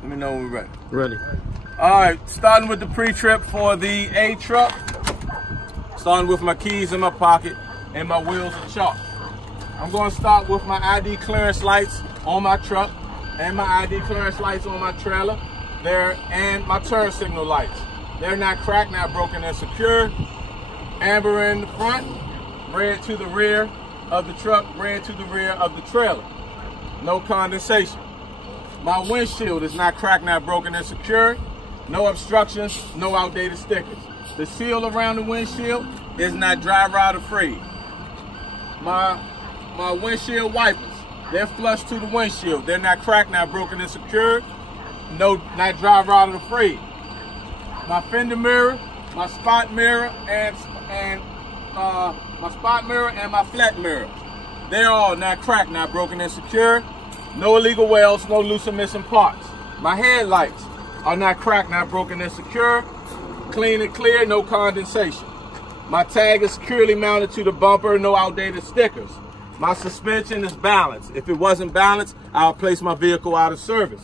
Let me know when we're ready. Ready. All right, starting with the pre-trip for the A truck. Starting with my keys in my pocket and my wheels of chalk. I'm going to start with my ID clearance lights on my truck and my ID clearance lights on my trailer. And my turn signal lights. They're not cracked, not broken, they're secure. Amber in the front, red to the rear of the truck, red to the rear of the trailer. No condensation. My windshield is not cracked, not broken, and secure. No obstructions, no outdated stickers. The seal around the windshield is not dry rot free. My windshield wipers, they're flush to the windshield. They're not cracked, not broken, and secure. No, not dry rot free. My fender mirror, my spot mirror, and my flat mirror. They're all not cracked, not broken, and secure. No illegal welds, no loose or missing parts. My headlights are not cracked, not broken, and secure. Clean and clear, no condensation. My tag is securely mounted to the bumper, no outdated stickers. My suspension is balanced. If it wasn't balanced, I'll place my vehicle out of service.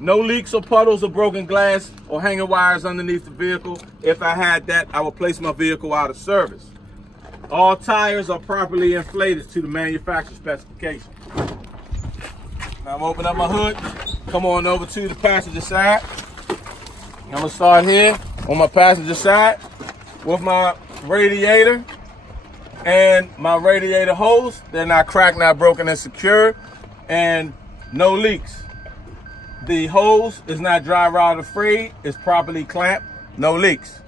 No leaks or puddles or broken glass or hanging wires underneath the vehicle. If I had that, I would place my vehicle out of service. All tires are properly inflated to the manufacturer specification. Now I'm opening up my hood. Come on over to the passenger side. I'm gonna start here on my passenger side with my radiator and my radiator hose. They're not cracked, not broken, and secure, and no leaks. The hose is not dry rot free, it's properly clamped, no leaks.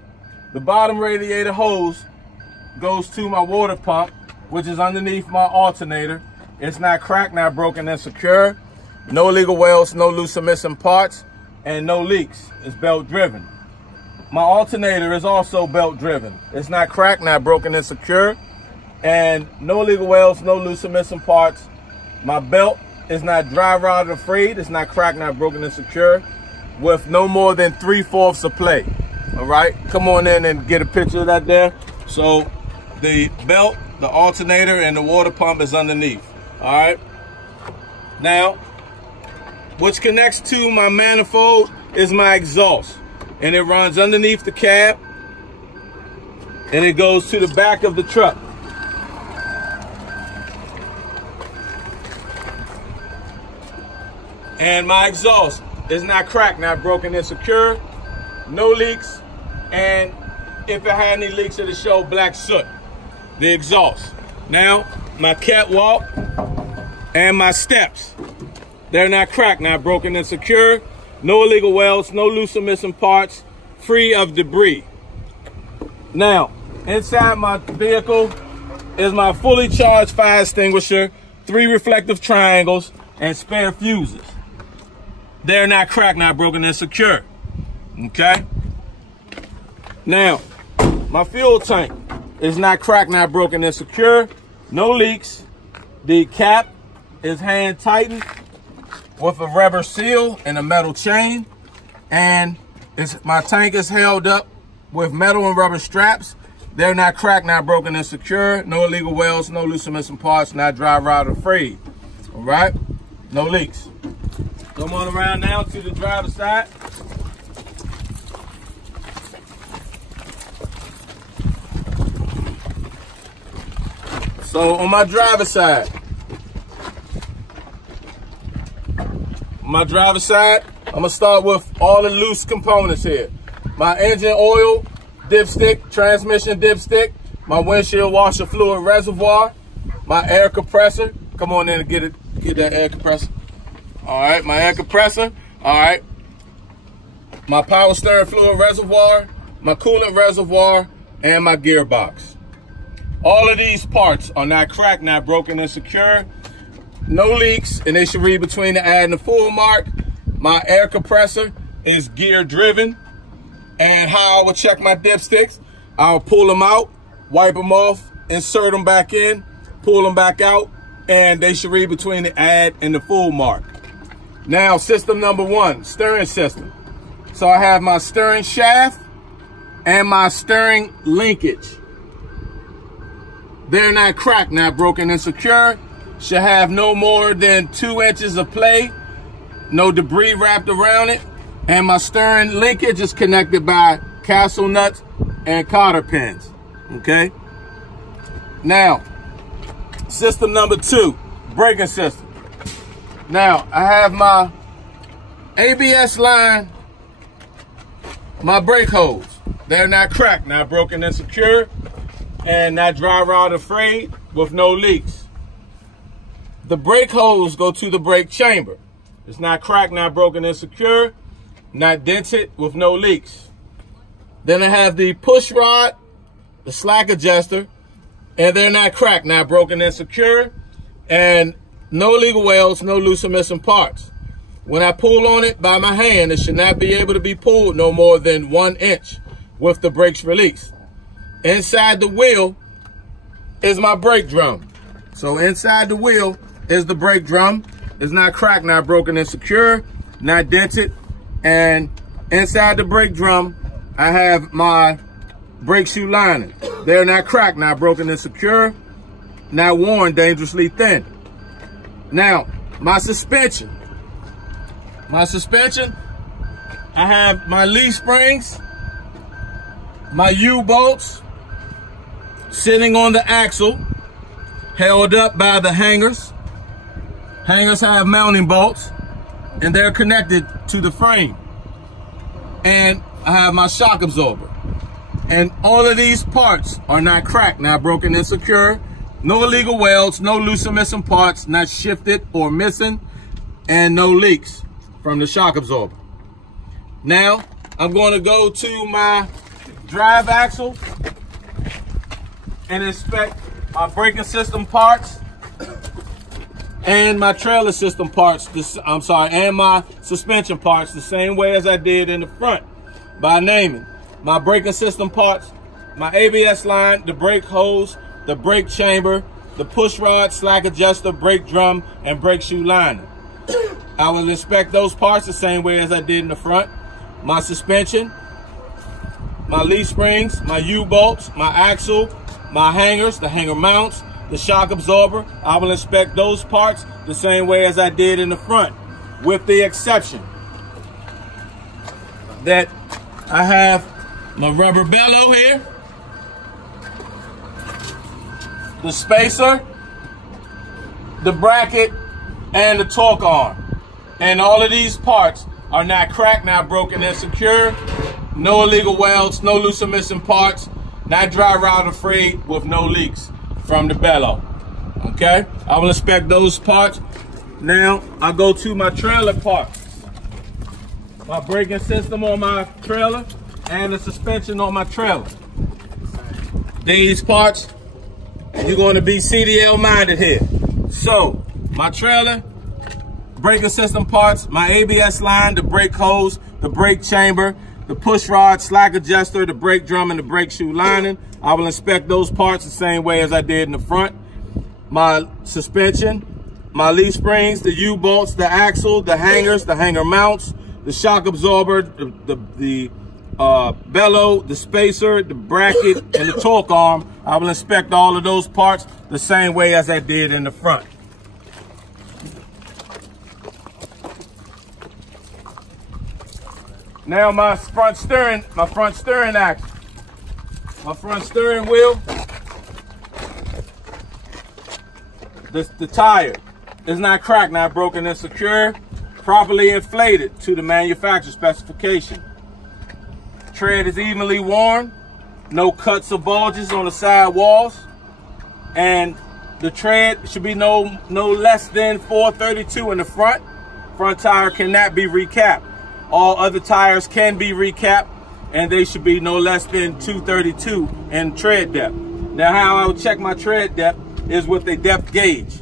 The bottom radiator hose goes to my water pump, which is underneath my alternator. It's not cracked, not broken, and secure. No illegal welds, no loose or missing parts, and no leaks. It's belt driven. My alternator is also belt driven. It's not cracked, not broken, and secure, and no illegal welds, no loose or missing parts. My belt is not dry rotted free. It's not cracked, not broken, and secure, with no more than 3/4 of play. All right, come on in and get a picture of that there. So the belt, the alternator, and the water pump is underneath. All right. Now, which connects to my manifold is my exhaust, and it runs underneath the cab, and it goes to the back of the truck. And my exhaust is not cracked, not broken, and secure. No leaks. And if it had any leaks, it'll show black soot. The exhaust. Now, my catwalk and my steps. They're not cracked, not broken, and secure. No illegal welds, no loose or missing parts, free of debris. Now, inside my vehicle is my fully charged fire extinguisher, 3 reflective triangles, and spare fuses. They're not cracked, not broken, and secure. Okay? Now, my fuel tank is not cracked, not broken, and secure. No leaks. The cap is hand tightened with a rubber seal and a metal chain. And my tank is held up with metal and rubber straps. They're not cracked, not broken, and secure. No illegal welds, no loose or missing parts, not dry rot free. All right? No leaks. Come on around now to the driver's side. So on my driver's side, I'm gonna start with all the loose components here. My engine oil dipstick, transmission dipstick, my windshield washer fluid reservoir, my air compressor. Come on in and get that air compressor. All right, my air compressor. All right, my power steering fluid reservoir, my coolant reservoir, and my gearbox. All of these parts are not cracked, not broken, and secure. No leaks, and they should read between the add and the full mark. My air compressor is gear driven. And how I would check my dipsticks, I'll pull them out, wipe them off, insert them back in, pull them back out, and they should read between the add and the full mark. Now, system number 1, steering system. So I have my steering shaft and my steering linkage. They're not cracked, not broken, and secure. Should have no more than 2 inches of play no debris wrapped around it, and my steering linkage is connected by castle nuts and cotter pins, okay? Now, system number 2, braking system. Now, I have my ABS line, my brake hose. They're not cracked, not broken and secure, and not dry rot or frayed with no leaks. The brake hose go to the brake chamber. It's not cracked, not broken and secure, not dented with no leaks. Then I have the push rod, the slack adjuster, and they're not cracked, not broken and secure, and no legal welds, no loose or missing parts. When I pull on it by my hand, it should not be able to be pulled no more than 1 inch with the brakes released. Inside the wheel is my brake drum. So inside the wheel is the brake drum. It's not cracked, not broken and secure, not dented. And inside the brake drum, I have my brake shoe lining. They're not cracked, not broken and secure, not worn, dangerously thin. Now, my suspension. I have my leaf springs, my U-bolts sitting on the axle, held up by the hangers. Hangers have mounting bolts, and they're connected to the frame. And I have my shock absorber. And all of these parts are not cracked, not broken and secure, no illegal welds, no loose or missing parts, not shifted or missing, and no leaks from the shock absorber. Now, I'm going to go to my drive axle and inspect my braking system parts and my trailer system parts, and my suspension parts the same way as I did in the front by naming my braking system parts, my ABS line, the brake hose, the brake chamber, the push rod, slack adjuster, brake drum, and brake shoe liner. I will inspect those parts the same way as I did in the front. My suspension, my leaf springs, my U-bolts, my axle, my hangers, the hanger mounts, the shock absorber. I will inspect those parts the same way as I did in the front, with the exception that I have my rubber bellow here, the spacer, the bracket, and the torque arm. And all of these parts are not cracked, not broken and secure, no illegal welds, no loose or missing parts, not dry rot or frayed with no leaks from the bellow. Okay, I will inspect those parts. Now I go to my trailer parts, my braking system on my trailer and the suspension on my trailer. These parts, you're going to be CDL minded here. So my trailer, braking system parts, my ABS line, the brake hose, the brake chamber, the push rod, slack adjuster, the brake drum, and the brake shoe lining. I will inspect those parts the same way as I did in the front. My suspension, my leaf springs, the U-bolts, the axle, the hangers, the hanger mounts, the shock absorber, the bellow, the spacer, the bracket, and the torque arm. I will inspect all of those parts the same way as I did in the front. Now my front steering axle, my front steering wheel, the tire is not cracked, not broken and secure, properly inflated to the manufacturer specification. Tread is evenly worn, no cuts or bulges on the side walls, and the tread should be no less than 432 in the front. Front tire cannot be recapped. All other tires can be recapped, and they should be no less than 232 in tread depth. Now, how I would check my tread depth is with a depth gauge,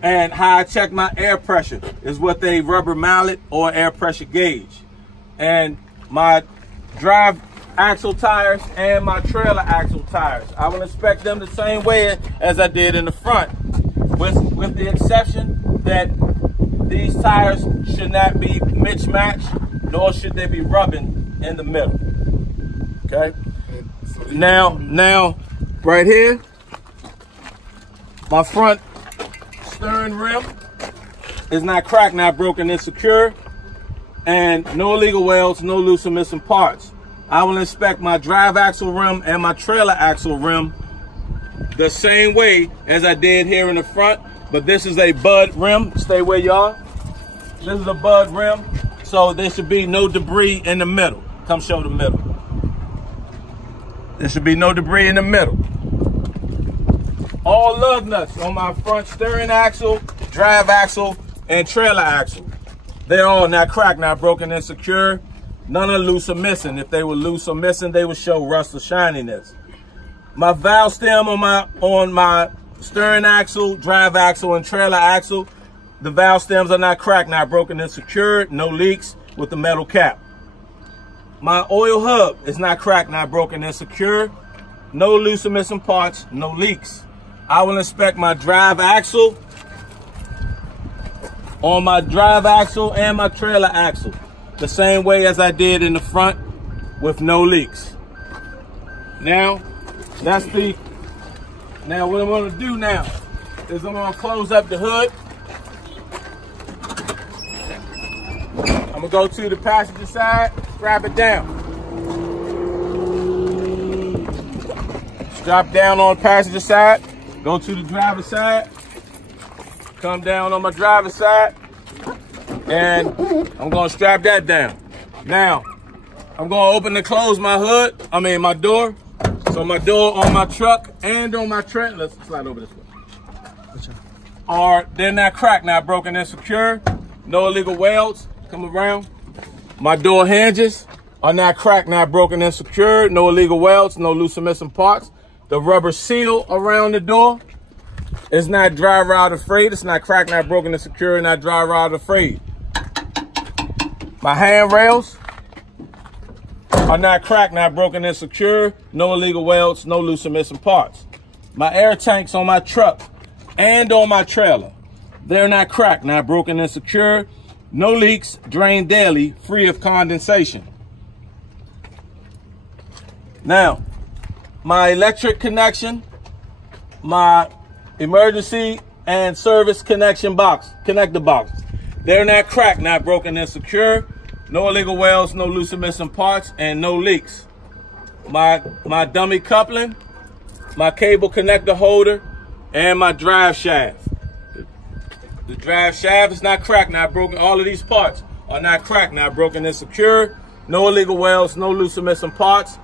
and how I check my air pressure is with a rubber mallet or air pressure gauge. And my drive axle tires and my trailer axle tires, I will inspect them the same way as I did in the front, with the exception that these tires should not be mismatched, nor should they be rubbing in the middle. Okay. Now, right here, my front steering rim is not cracked, not broken, and secure. And no illegal welds, no loose or missing parts. I will inspect my drive axle rim and my trailer axle rim the same way as I did here in the front, but this is a bud rim. Stay where you are. This is a bud rim, so there should be no debris in the middle. Come show the middle. There should be no debris in the middle. All lug nuts on my front steering axle, drive axle, and trailer axle. They're all not cracked, not broken, and secure. None are loose or missing. If they were loose or missing, they would show rust or shininess. My valve stem on my steering axle, drive axle, and trailer axle, the valve stems are not cracked, not broken, and secured. No leaks with the metal cap. My oil hub is not cracked, not broken, and secure. No loose or missing parts, no leaks. I will inspect my drive axle on my drive axle and my trailer axle the same way as I did in the front with no leaks. Now what I'm going to do now is I'm going to close up the hood. I'm going to go to the passenger side, strap it down. Strap down on the passenger side, go to the driver's side, come down on my driver's side, and I'm going to strap that down. Now, I'm going to open and close my my door. So my door on my truck and on my trailer, let's slide over this way. They're not cracked, not broken, and secure. No illegal welds. Come around. My door hinges are not cracked, not broken, and secure. No illegal welds, no loose or missing parts. The rubber seal around the door is not dry rot or frayed. It's not cracked, not broken, and secure, not dry rot or frayed. My handrails are not cracked, not broken, and secure. No illegal welds, no loose or missing parts. My air tanks on my truck and on my trailer, they're not cracked, not broken, and secure. No leaks, drain daily, free of condensation. Now, my electric connection, my emergency and service connector boxes, they're not cracked, not broken, and secure. No illegal welds, no loose or missing parts, and no leaks. My dummy coupling, my cable connector holder, and my drive shaft. The drive shaft is not cracked, not broken. All of these parts are not cracked, not broken, and secure. No illegal welds, no loose or missing parts,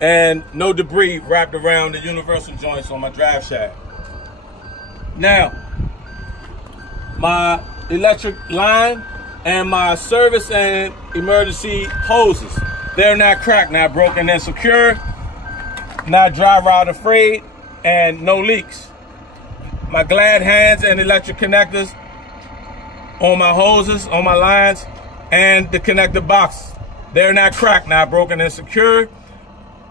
and no debris wrapped around the universal joints on my drive shaft. Now, my electric line and my service and emergency hoses, they're not cracked, not broken, and secure. Not dry rot or frayed, and no leaks. My glad hands and electric connectors on my hoses, on my lines, and the connector box, they're not cracked, not broken, and secure.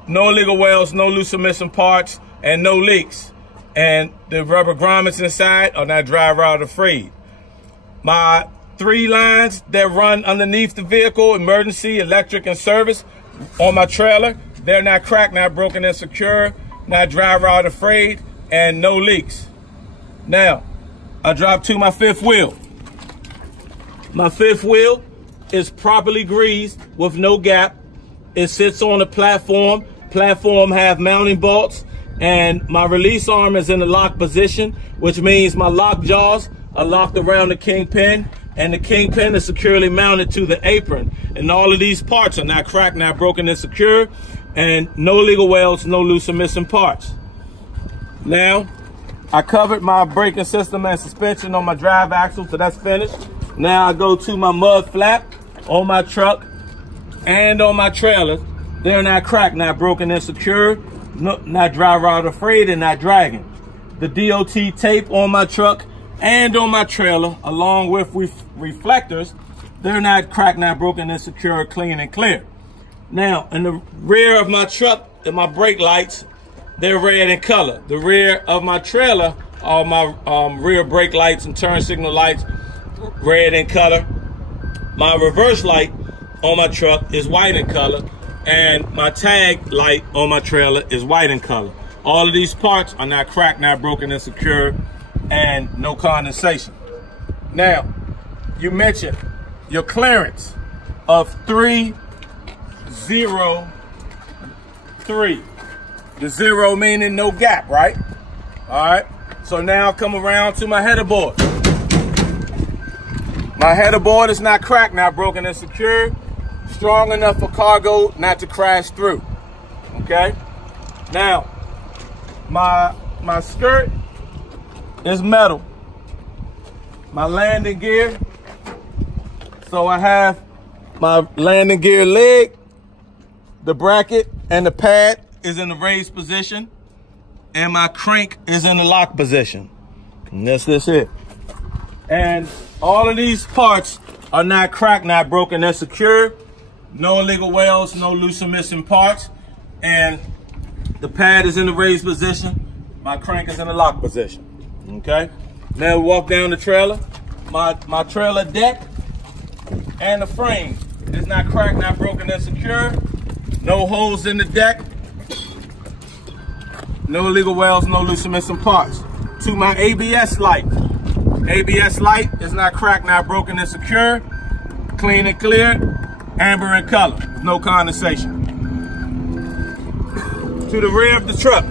No illegal welds, no loose or missing parts, and no leaks. And the rubber grommets inside are not dry rot or frayed. My 3 lines that run underneath the vehicle, emergency, electric, and service, on my trailer, they're not cracked, not broken, and secure, not dry rot or frayed, and no leaks. Now, I drop to my 5th wheel. My 5th wheel is properly greased with no gap. It sits on a platform. Platform have mounting bolts, and my release arm is in the lock position, which means my lock jaws are locked around the kingpin, and the kingpin is securely mounted to the apron. And all of these parts are not cracked, not broken, and secure, and no illegal welds, no loose or missing parts. Now, I covered my braking system and suspension on my drive axle, so that's finished. Now I go to my mud flap on my truck and on my trailer. They're not cracked, not broken, and secure, not dry rot or frayed, and not dragging. The DOT tape on my truck and on my trailer, along with reflectors, they're not cracked, not broken, and secure, clean and clear. Now, in the rear of my truck, and my brake lights, they're red in color. The rear of my trailer are my rear brake lights and turn signal lights, red in color. My reverse light on my truck is white in color, and my tag light on my trailer is white in color. All of these parts are not cracked, not broken, and secure, and no condensation. Now, you mention your clearance of 303. The 0 meaning no gap, right? All right. So now come around to my header board. My header board is not cracked, not broken and secured. Strong enough for cargo not to crash through. Okay. Now, my skirt is metal. My landing gear. So I have my landing gear leg, the bracket, and the pad is in the raised position, and my crank is in the lock position. And that's it. And all of these parts are not cracked, not broken, they're secure. No illegal welds, no loose or missing parts. And the pad is in the raised position. My crank is in the lock position. Okay. Now we walk down the trailer. My trailer deck and the frame is not cracked, not broken, and secure. No holes in the deck. No illegal welds, no loose or missing parts. To my ABS light. ABS light is not cracked, not broken, and secure. Clean and clear. Amber in color, no condensation. To the rear of the truck.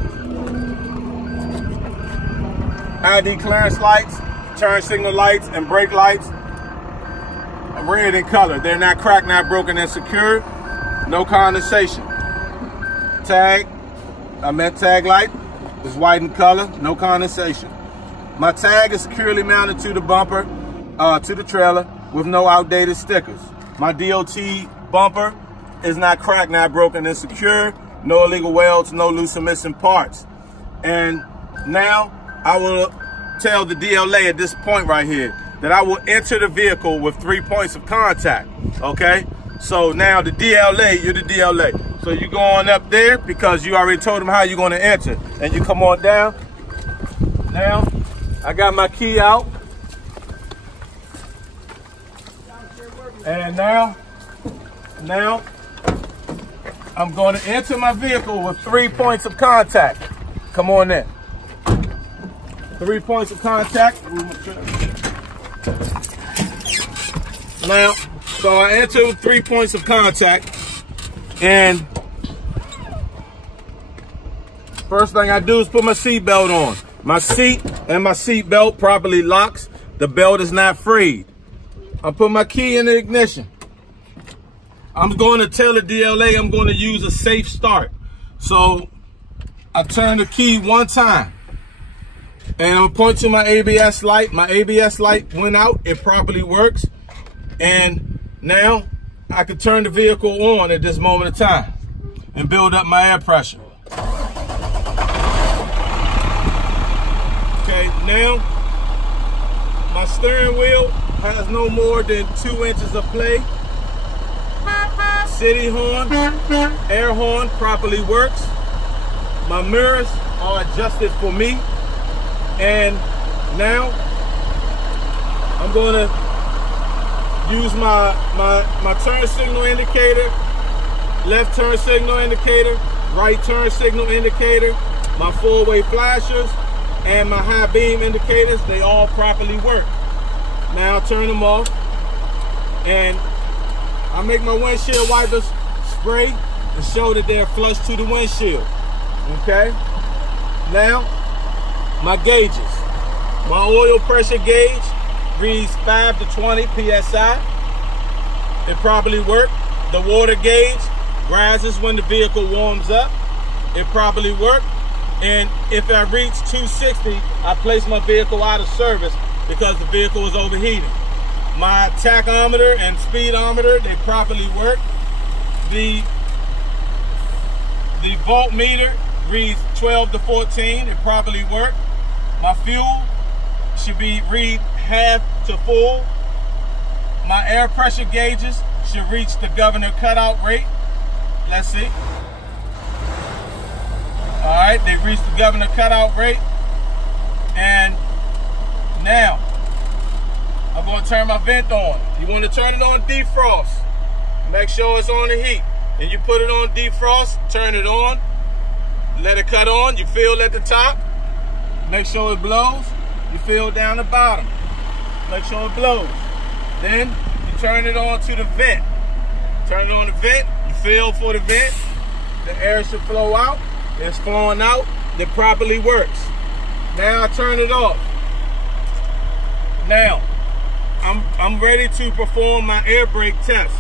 ID clearance lights, turn signal lights, and brake lights are red in color. They're not cracked, not broken, and secure. No condensation. Tag, tag light is white in color, no condensation. My tag is securely mounted to the bumper, to the trailer with no outdated stickers. My DOT bumper is not cracked, not broken, and secure. No illegal welds, no loose or missing parts. And now I will tell the DLA at this point right here that I will enter the vehicle with 3 points of contact, okay? So now the DLA, you're the DLA. So you go on up there because you already told them how you're gonna enter. And you come on down. Now, I got my key out. And now I'm going to enter my vehicle with 3 points of contact. Come on in. 3 points of contact. Now, so I enter with 3 points of contact, and first thing I do is put my seat belt on. My seat and my seat belt properly locks. The belt is not frayed. I put my key in the ignition. I'm going to tell the DLA I'm going to use a safe start. So I turn the key one time and I'm point to my ABS light. My ABS light went out. It properly works. And now I can turn the vehicle on at this moment of time and build up my air pressure. Okay, now my steering wheel has no more than 2 inches of play. City horn, air horn properly works. My mirrors are adjusted for me. And now I'm going to use my turn signal indicator, left turn signal indicator, right turn signal indicator, my four-way flashers, and my high beam indicators. They all properly work. Now I'll turn them off, and I make my windshield wipers spray and show that they're flush to the windshield. Okay? Now, my gauges. My oil pressure gauge reads 5 to 20 PSI. It properly works. The water gauge rises when the vehicle warms up. It properly works. And if I reach 260, I place my vehicle out of service because the vehicle is overheating. My tachometer and speedometer, they properly work. The voltmeter reads 12 to 14, it properly works. My fuel should read half to full. My air pressure gauges should reach the governor cutout rate. Let's see. All right, they reached the governor cutout rate. And now, I'm going to turn my vent on. You want to turn it on defrost. Make sure it's on the heat. And you put it on defrost, turn it on, let it cut on. You feel at the top. Make sure it blows. You feel down the bottom. Make sure it blows. Then you turn it on to the vent. Turn it on the vent, you feel for the vent. The air should flow out. It's flowing out. It properly works. Now I turn it off. Now, I'm ready to perform my air brake test.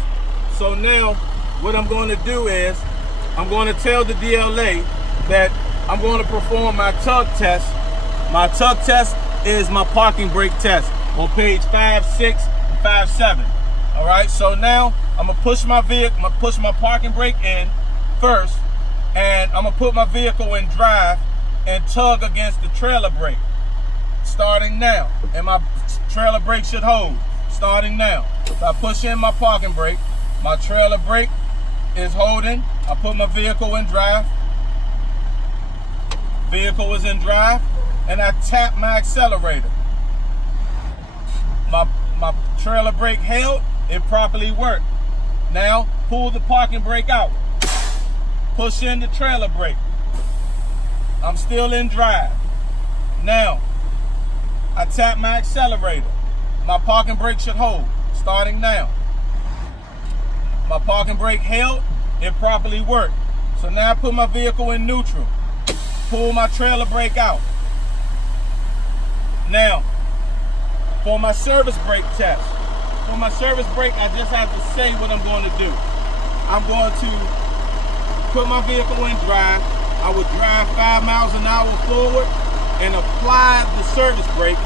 So now, what I'm going to do is, I'm going to tell the DLA that I'm going to perform my tug test. My tug test is my parking brake test on page 5, 6, and 5, 7. All right, so now I'm gonna push my vehicle, I'm gonna push my parking brake in first, and I'm gonna put my vehicle in drive and tug against the trailer brake. Starting now, and my trailer brake should hold. Starting now. So I push in my parking brake, my trailer brake is holding. I put my vehicle in drive. Vehicle is in drive, and I tap my accelerator. My trailer brake held. It properly worked. Now, pull the parking brake out. Push in the trailer brake. I'm still in drive. Now, I tap my accelerator. My parking brake should hold. Starting now. My parking brake held. It properly worked. So now I put my vehicle in neutral. Pull my trailer brake out. Now, for my service brake test. For my service brake, I just have to say what I'm going to do. I'm going to put my vehicle in drive. I would drive 5 miles an hour forward and apply the service brake,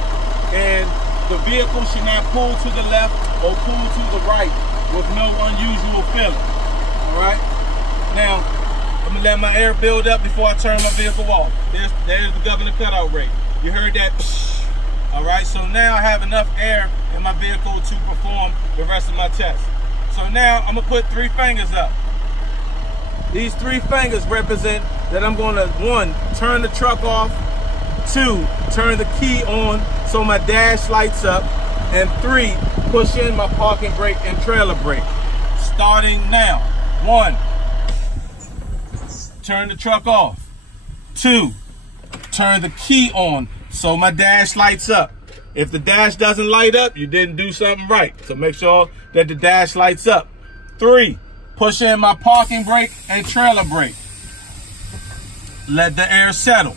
and the vehicle should not pull to the left or pull to the right with no unusual feeling. All right? Now, I'm going to let my air build up before I turn my vehicle off. There's the governor cutout rate. You heard that? All right, so now I have enough air in my vehicle to perform the rest of my test. So now I'm gonna put 3 fingers up. These 3 fingers represent that I'm gonna, 1, turn the truck off, 2, turn the key on so my dash lights up, and 3, push in my parking brake and trailer brake. Starting now. 1, turn the truck off. 2, turn the key on so my dash lights up. If the dash doesn't light up, you didn't do something right. So make sure that the dash lights up. 3, push in my parking brake and trailer brake. Let the air settle.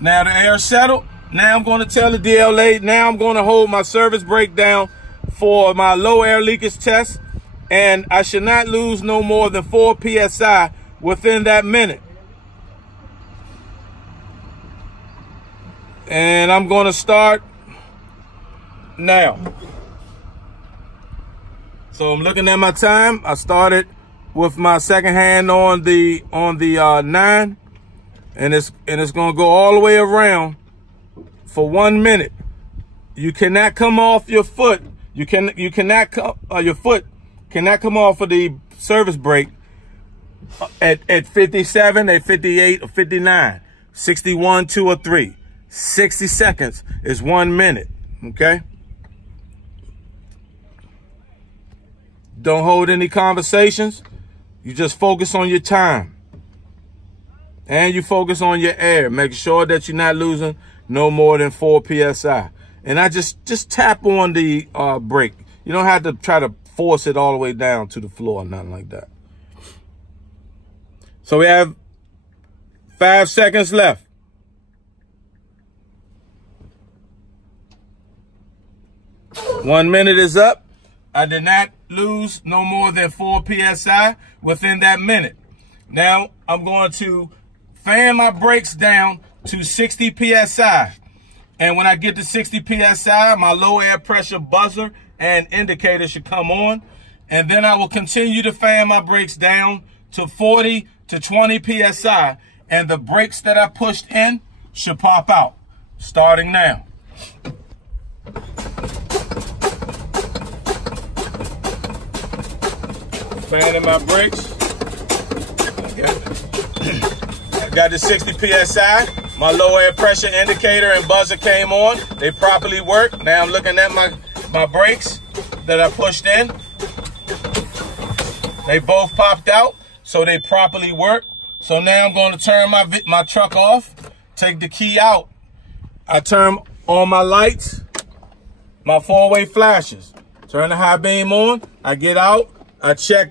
Now the air settled. Now I'm going to tell the DLA, now I'm going to hold my service brake down for my low air leakage test. And I should not lose no more than 4 PSI within that minute. And I'm going to start now. So I'm looking at my time. I started with my second hand on the 9, and it's going to go all the way around for 1 minute. You cannot come off your foot. Your foot cannot come off of the service brake at 57, at 58, or 59, 61, 2, or 3. 60 seconds is 1 minute, okay? Don't hold any conversations. You just focus on your time. And you focus on your air. Make sure that you're not losing no more than 4 PSI. And I just tap on the brake. You don't have to try to force it all the way down to the floor or nothing like that. So we have 5 seconds left. One minute is up. I did not lose no more than 4 PSI within that minute. Now I'm going to fan my brakes down to 60 PSI. And when I get to 60 PSI, my low air pressure buzzer and indicator should come on. And then I will continue to fan my brakes down to 40 to 20 PSI. And the brakes that I pushed in should pop out. Starting now. Fanning my brakes. I got the 60 PSI. My low air pressure indicator and buzzer came on. They properly work. Now I'm looking at my brakes that I pushed in. They both popped out, so they properly work. So now I'm going to turn my truck off, take the key out. I turn on my lights. my 4-way flashes. Turn the high beam on. I get out. I check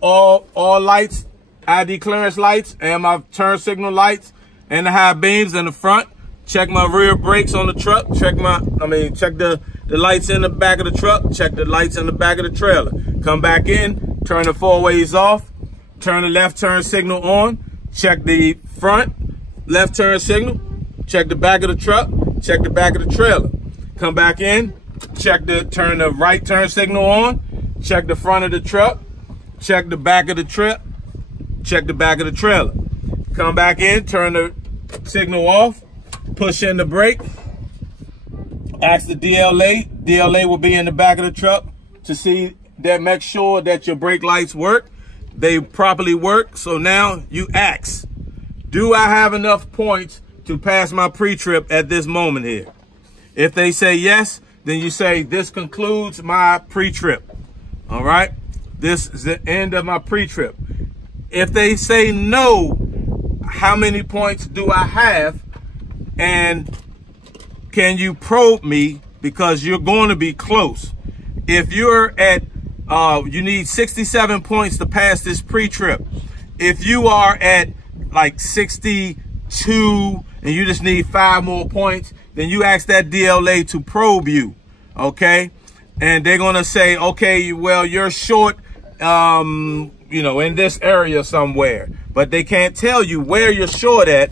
all lights, ID clearance lights, and my turn signal lights, and the high beams in the front. Check my rear brakes on the truck. Check the lights in the back of the truck. Check the lights in the back of the trailer. Come back in. Turn the 4-ways off. Turn the left turn signal on. Check the front left turn signal. Check the back of the truck. Check the back of the trailer. Come back in. Turn the right turn signal on. Check the front of the truck. Check the back of the trip. Check the back of the trailer. Come back in. Turn the signal off. Push in the brake. Ask the DLA. DLA will be in the back of the truck to see that, make sure that your brake lights work. They properly work. So now you ask, do I have enough points to pass my pre-trip at this moment here? If they say yes, then you say, this concludes my pre-trip. All right. This is the end of my pre-trip. If they say no, how many points do I have? And can you probe me? Because you're going to be close. If you're at, you need 67 points to pass this pre-trip. If you are at like 62 and you just need 5 more points, then you ask that DLA to probe you. Okay. And they're going to say, okay, well, you're short, you know, in this area somewhere, but they can't tell you where you're short at.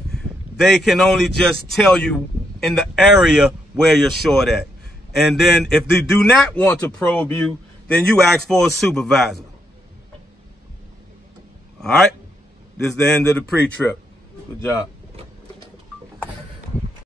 They can only just tell you in the area where you're short at. And then if they do not want to probe you, then you ask for a supervisor. All right. This is the end of the pre-trip. Good job.